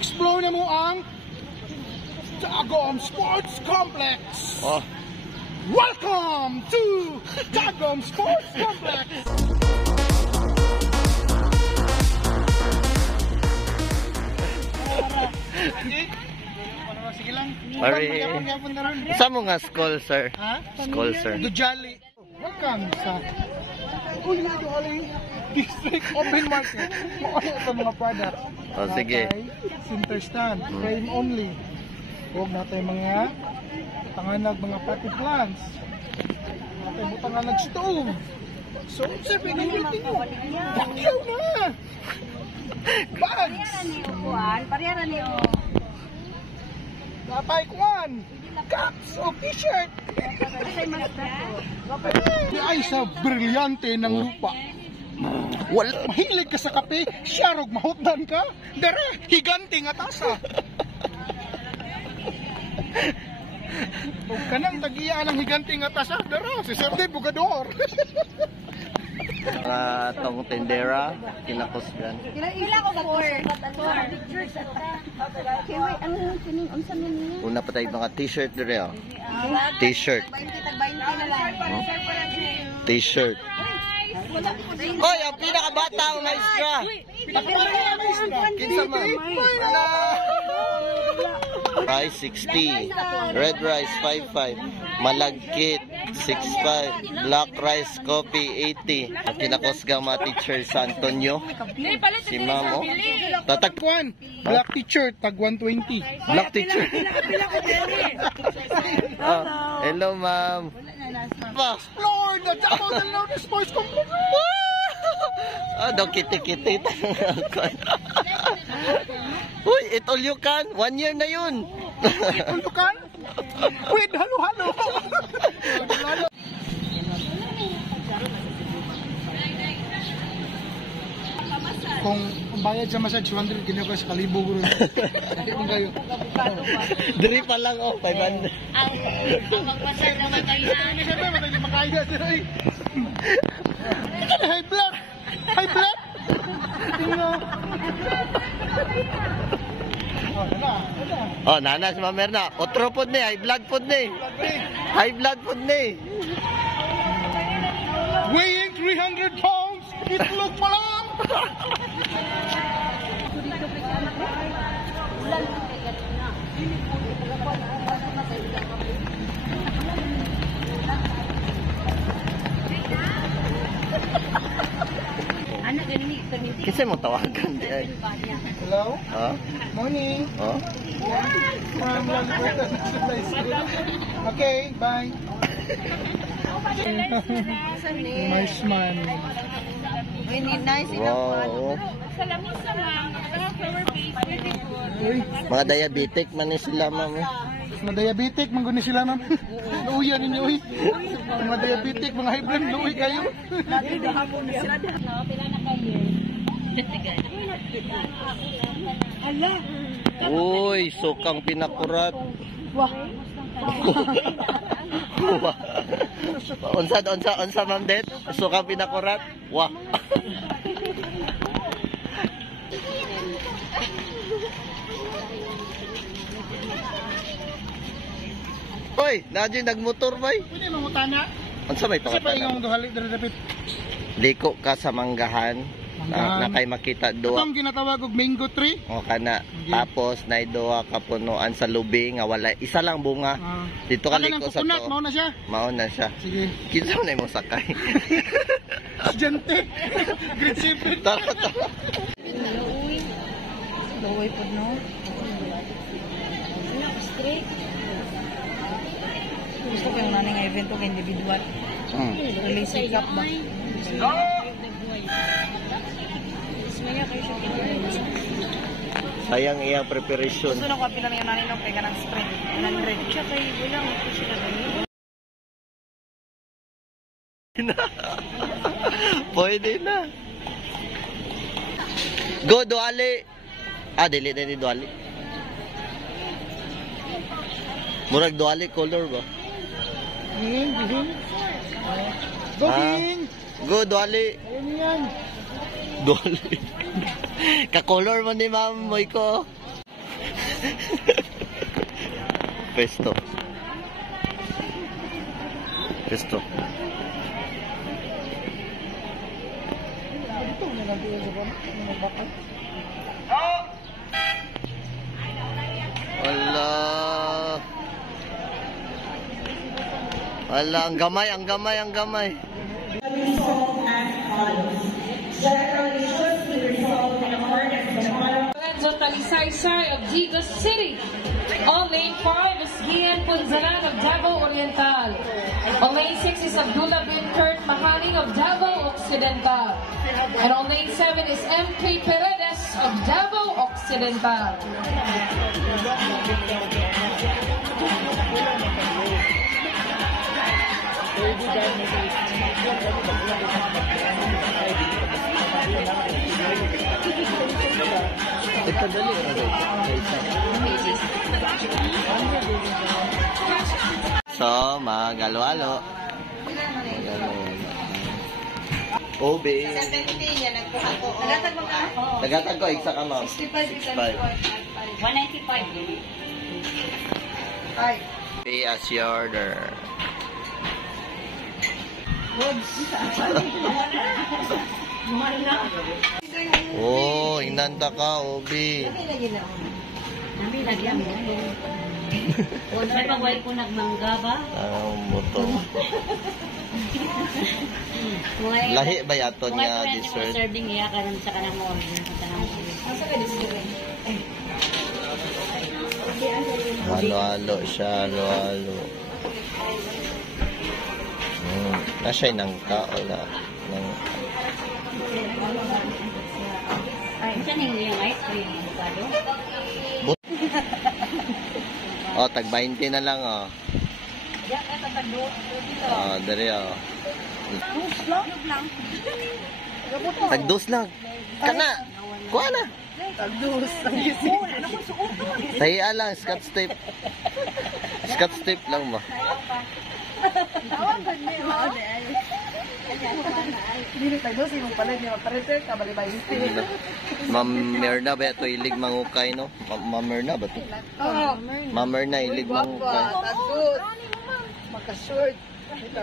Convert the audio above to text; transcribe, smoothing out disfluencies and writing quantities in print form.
explore na mo ang Tagum Sports Complex. Oh. Welcome to Tagum Sports Complex. Sige lang. Sa mo nga school, sir? Ha? School, sir. Dujali. Welcome sa Dujali District Open Market. Ano sa mga products? Oh, sige. Center stand, frame only. Huwag natin mga tanganag, mga potted plants. Natin mo tanganag stove. So, sabi gamitin nyo. Pakyaw na! Bags! Parehara niyo. Napay kuwan! Caps o t-shirt! Ay sa brilyante ng lupa. Mahilig ka sa kape, siyarog mahutdan ka. Dere, higante nga tasa. Huwag ka nang tagiya ng higante nga tasa. Dere, si Sir Dave Bugador. Tong tendera, kinakos yan. Ila ko ba for? Una pa tayo mga t-shirt dire, oh. T-shirt. T-shirt. Oy, ang pinakabata ang maestra. Kinsa man? Rice 60, red rice 55, malagkit 65, black rice coffee 80. Kinakosgang mga teacher sa Antonio. Si Mamo. Tatagpuan, black t-shirt, tag 120. Black teacher. Oh, hello, ma'am. Lord, the double the loudest voice complex. Ah, daw kiti-kiti. Uy, it all you can. 1 year na yun. Tulukan? With halo-halo. Kung bayad sa massage 100, kinaw ka sa kalibo guro. Hindi mo kayo. Diri pa lang, oh, 500. Ang magmasal naman tayo na. Siyempre, matay yung makaya sila eh. High blood! High blood! Tingnan. Oh, wala. Oh, nana si Mamerna. Otro pod ni, high blood pod ni. High blood pod ni. Weighing 300 pounds! Itlog pa lang! Anak ganini permisi. Kasi mo tawagan diyan. Hello? Oh? Morning. Oh? Okay, bye. Nice man. Nice Wow. Salamisa lang. Flower base. Pwede po. Mga diabetic man ni sila, ma'am. Mga diabetic, mangguni sila ma'am. Luuyan ninyo eh. Mga diabetic, mga high blood, luuy kayo. Pila na kayo? Ala. Uy, sukang pinakurat. Wah. Unsa ma'am det? Sukang pinakurat. Wah. Hoy, nadyo nagmotor bay. Pwede mangutana. Unsa may Kasi pa pangatana? yung duhali dari dapit. Liko ka sa manggahan. Na kay makita duwa. Itong ginatawag og mango tree. O kana. Tapos naiduwa ka punuan sa lubi nga wala isa lang bunga. Dito ka liko sa coconut, to. mao na siya. Mauna siya. Sige. Kinsa man mo sakay? Estudyante. Grade 7. Tara. Daway po no. Straight. Gusto ko yung naning event ko kay individual. Release up ba? Sayang iyang preparation. Gusto na ko apila yung naning kay kanang spread. 100. Siya kay bulang ko siya kanang. Pwede na. Go Duali. Dili na ni Duali. Murag Duali color ba? Gobing! Go Duali. Ayun yan. Duali. Ka-color mo ni Ma'am Moiko. Pesto. Pesto. Ito, nagagawin sa mga bakal. Wala. Wala, ang gamay, ang gamay, ang gamay. Lorenzo Talisaysay of Gigas City. On lane 5 is Gian Punzalan of Davao Oriental. On lane 6 is Abdullah bin Kurt Mahaling of Davao Occidental. And on lane 7 is MK Paredes of Davao Occidental. Ito dali. So, magalo-alo. Obe. 70 yan, nagkuha ko. Nagatag mo ka? Tagatag ko, iksa ka ma'am. 65. 195. Ay, Pay as you order. Oh, inanta ka, Obi. Nami lagyan mo. Kung may pagway ko nagmangga ba? Moto. Lahi ba yato niya dessert? Serving iya ka rin sa kanang mo. Halo-halo siya, halo-halo. Nasa'y nangka, wala. Ay, saan yung ice cream? Bukado? Oh, tag 20 na lang, oh. Diyan, ito tagdo. Oh, dari, oh. Tagdos lang. Kana. Kuha na. tagdos. Tahiya lang, scotch tape. Scotch tape lang ba? Hindi tagdos, yung pala niya magparete, kabalibay. Ma'am Merna ba ito ilig mangukay, no? Ma'am Merna ba ito? Oo. Ma'am Merna ilig mangukay. Tagdos. Makashort. Ito,